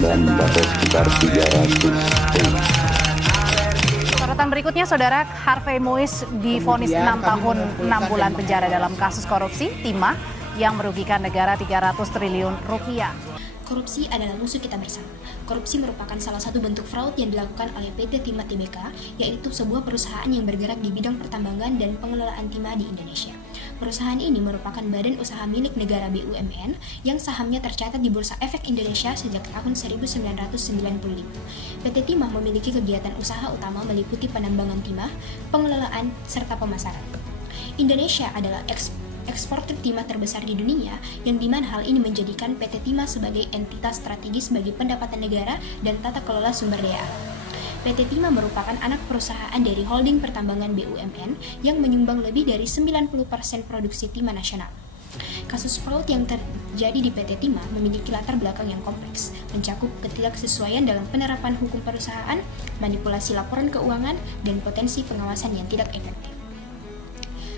dan mencapai sekitar 300 T. Sorotan berikutnya, Saudara, Harvey Moise divonis 6 tahun 6 bulan penjara dalam kasus korupsi timah yang merugikan negara 300 triliun rupiah. Korupsi adalah musuh kita bersama. Korupsi merupakan salah satu bentuk fraud yang dilakukan oleh PT Timah Tbk, yaitu sebuah perusahaan yang bergerak di bidang pertambangan dan pengelolaan timah di Indonesia. Perusahaan ini merupakan badan usaha milik negara BUMN yang sahamnya tercatat di Bursa Efek Indonesia sejak tahun 1995. PT Timah memiliki kegiatan usaha utama meliputi penambangan timah, pengelolaan, serta pemasaran. Indonesia adalah eksportir timah terbesar di dunia, yang dimana hal ini menjadikan PT Timah sebagai entitas strategis bagi pendapatan negara dan tata kelola sumber daya alam. PT Timah merupakan anak perusahaan dari holding pertambangan BUMN yang menyumbang lebih dari 90% produksi timah nasional. Kasus fraud yang terjadi di PT Timah memiliki latar belakang yang kompleks, mencakup ketidaksesuaian dalam penerapan hukum perusahaan, manipulasi laporan keuangan, dan potensi pengawasan yang tidak efektif.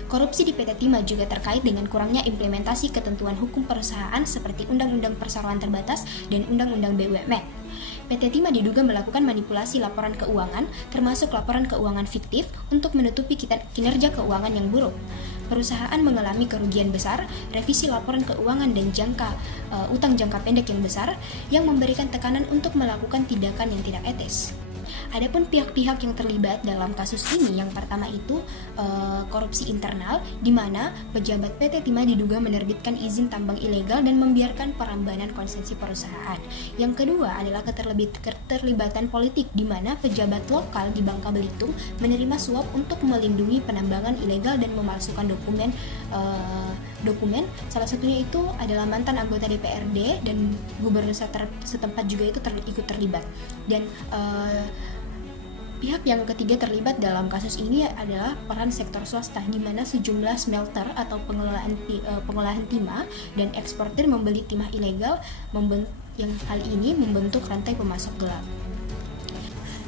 Korupsi di PT Timah juga terkait dengan kurangnya implementasi ketentuan hukum perusahaan seperti Undang-Undang Perseroan Terbatas dan Undang-Undang BUMN. PT Timah diduga melakukan manipulasi laporan keuangan, termasuk laporan keuangan fiktif, untuk menutupi kinerja keuangan yang buruk. Perusahaan mengalami kerugian besar, revisi laporan keuangan dan utang jangka pendek yang besar, yang memberikan tekanan untuk melakukan tindakan yang tidak etis. Adapun pihak-pihak yang terlibat dalam kasus ini, yang pertama itu korupsi internal, di mana pejabat PT Timah diduga menerbitkan izin tambang ilegal dan membiarkan perambanan konsesi perusahaan. Yang kedua adalah keterlibatan politik, di mana pejabat lokal di Bangka Belitung menerima suap untuk melindungi penambangan ilegal dan memalsukan dokumen. Salah satunya itu adalah mantan anggota DPRD dan gubernur setempat juga itu ikut terlibat. Dan pihak yang ketiga terlibat dalam kasus ini adalah peran sektor swasta, di mana sejumlah smelter atau pengolahan timah dan eksportir membeli timah ilegal, yang hal ini membentuk rantai pemasok gelap.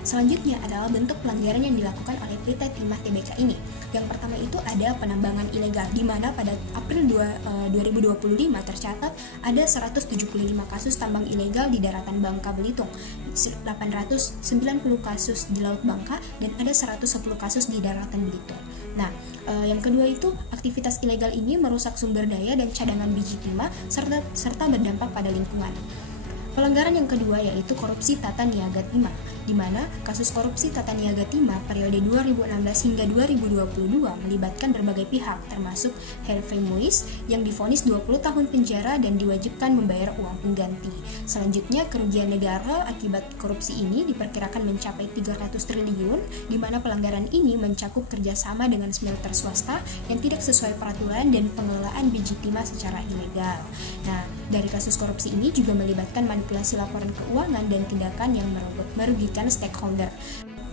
Selanjutnya adalah bentuk pelanggaran yang dilakukan oleh PT Timah Tbk ini. Yang pertama itu ada penambangan ilegal, di mana pada April 2025 tercatat ada 175 kasus tambang ilegal di daratan Bangka Belitung, 890 kasus di Laut Bangka, dan ada 110 kasus di daratan Belitung. Nah, yang kedua itu aktivitas ilegal ini merusak sumber daya dan cadangan biji timah serta berdampak pada lingkungan. Pelanggaran yang kedua yaitu korupsi tata niaga timah, di mana kasus korupsi tata niaga timah periode 2016 hingga 2022 melibatkan berbagai pihak, termasuk Harvey Moise yang divonis 20 tahun penjara dan diwajibkan membayar uang pengganti. Selanjutnya, kerugian negara akibat korupsi ini diperkirakan mencapai 300 triliun, di mana pelanggaran ini mencakup kerjasama dengan smelter swasta yang tidak sesuai peraturan dan pengelolaan biji timah secara ilegal. Nah, dari kasus korupsi ini juga melibatkan manipulasi laporan keuangan dan tindakan yang merugikan stakeholder.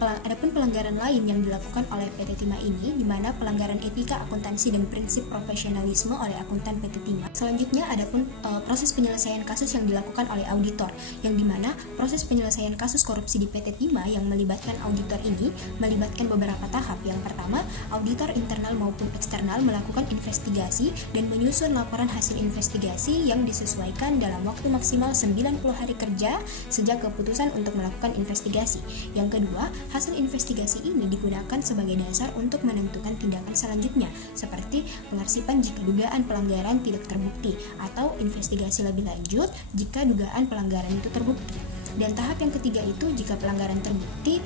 Adapun pelanggaran lain yang dilakukan oleh PT Timah ini, di mana pelanggaran etika akuntansi dan prinsip profesionalisme oleh akuntan PT Timah. Selanjutnya adapun proses penyelesaian kasus yang dilakukan oleh auditor, yang di mana proses penyelesaian kasus korupsi di PT Timah yang melibatkan auditor ini melibatkan beberapa tahap. Yang pertama, auditor internal maupun eksternal melakukan investigasi dan menyusun laporan hasil investigasi yang disesuaikan dalam waktu maksimal 90 hari kerja sejak keputusan untuk melakukan investigasi. Yang kedua, hasil investigasi ini digunakan sebagai dasar untuk menentukan tindakan selanjutnya, seperti pengarsipan jika dugaan pelanggaran tidak terbukti, atau investigasi lebih lanjut jika dugaan pelanggaran itu terbukti. Dan tahap yang ketiga itu, jika pelanggaran terbukti,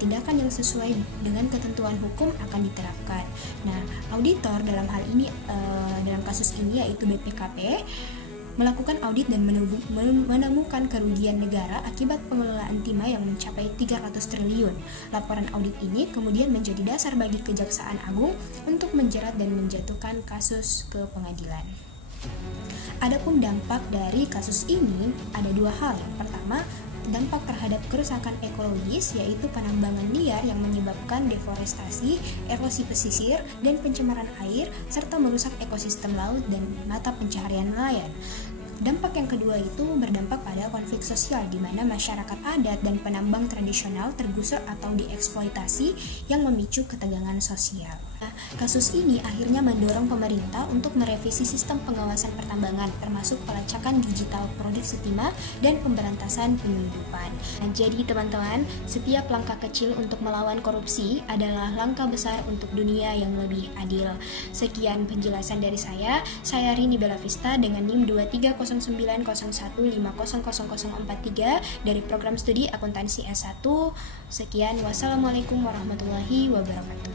tindakan yang sesuai dengan ketentuan hukum akan diterapkan. Nah, auditor dalam hal ini, dalam kasus ini yaitu BPKP, melakukan audit dan menemukan kerugian negara akibat pengelolaan timah yang mencapai 300 triliun. Laporan audit ini kemudian menjadi dasar bagi Kejaksaan Agung untuk menjerat dan menjatuhkan kasus ke pengadilan. Adapun dampak dari kasus ini ada dua hal. Yang pertama, dampak terhadap kerusakan ekologis, yaitu penambangan liar yang menyebabkan deforestasi, erosi pesisir, dan pencemaran air, serta merusak ekosistem laut dan mata pencaharian nelayan. Dampak yang kedua itu berdampak pada konflik sosial, di mana masyarakat adat dan penambang tradisional tergusur atau dieksploitasi yang memicu ketegangan sosial. Kasus ini akhirnya mendorong pemerintah untuk merevisi sistem pengawasan pertambangan, termasuk pelacakan digital produksi timah dan pemberantasan penyelundupan. Nah, jadi teman-teman, setiap langkah kecil untuk melawan korupsi adalah langkah besar untuk dunia yang lebih adil. Sekian penjelasan dari saya Rini Bella Vista dengan NIM 230901500043 dari program studi akuntansi S1. Sekian, wassalamualaikum warahmatullahi wabarakatuh.